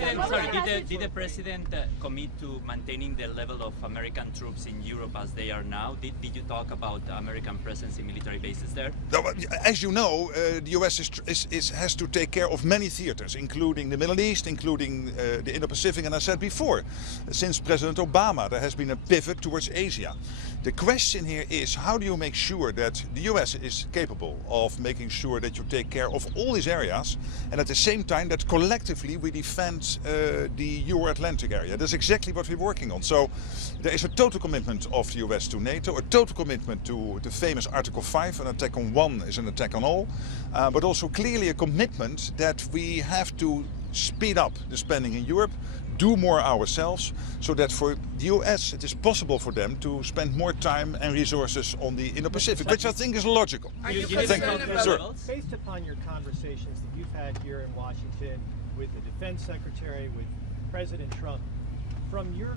Did the president commit to maintaining the level of American troops in Europe as they are now? Did you talk about the American presence in military bases there? No, as you know, the US has to take care of many theaters, including the Middle East, including the Indo-Pacific. And I said before, since President Obama, there has been a pivot towards Asia. The question here is, how do you make sure that the US is capable of making sure that you take care of all these areas, and at the same time that collectively we defend the Euro-Atlantic area? That's exactly what we're working on. So there is a total commitment of the US to NATO, a total commitment to the famous Article 5, an attack on one is an attack on all, but also clearly a commitment that we have to speed up the spending in Europe, do more ourselves, so that for the US it is possible for them to spend more time and resources on the Indo-Pacific, which I think is logical. Thank you. Sir. Based upon your conversations that you've had here in Washington with the Defense Secretary, with President Trump, from your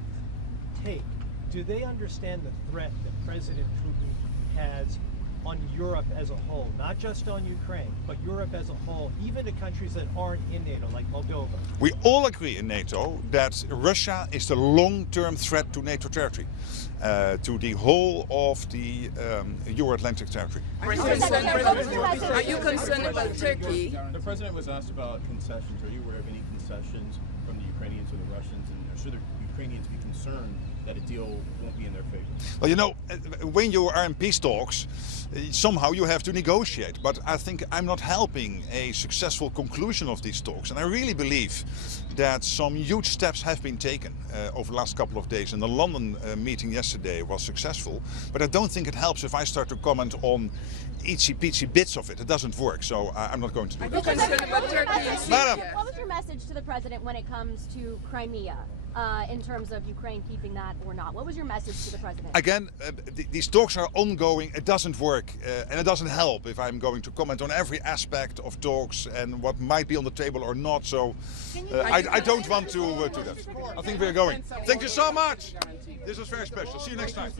take, do they understand the threat that President Putin has on Europe as a whole, not just on Ukraine, but Europe as a whole, even to countries that aren't in NATO, like Moldova? We all agree in NATO that Russia is the long-term threat to NATO territory, to the whole of the Euro-Atlantic territory. Are you concerned about Turkey? The president was asked about concessions. Are you aware of any concessions from the Ukrainians or the Russians? And should the Ukrainians be concerned that a deal won't be in their favor? Well, you know, when you are in peace talks, somehow you have to negotiate. But I think I'm not helping a successful conclusion of these talks. And I really believe that some huge steps have been taken over the last couple of days. And the London meeting yesterday was successful. But I don't think it helps if I start to comment on itsy-bitsy bits of it. It doesn't work, so I'm not going to do that. Madam. What was your message to the president when it comes to Crimea, in terms of Ukraine keeping that or not? What was your message to the president? Again, these talks are ongoing. It doesn't work, and it doesn't help if I'm going to comment on every aspect of talks and what might be on the table or not. So I don't want to do that. I think we're going. Thank you so much. This was very special. See you next time.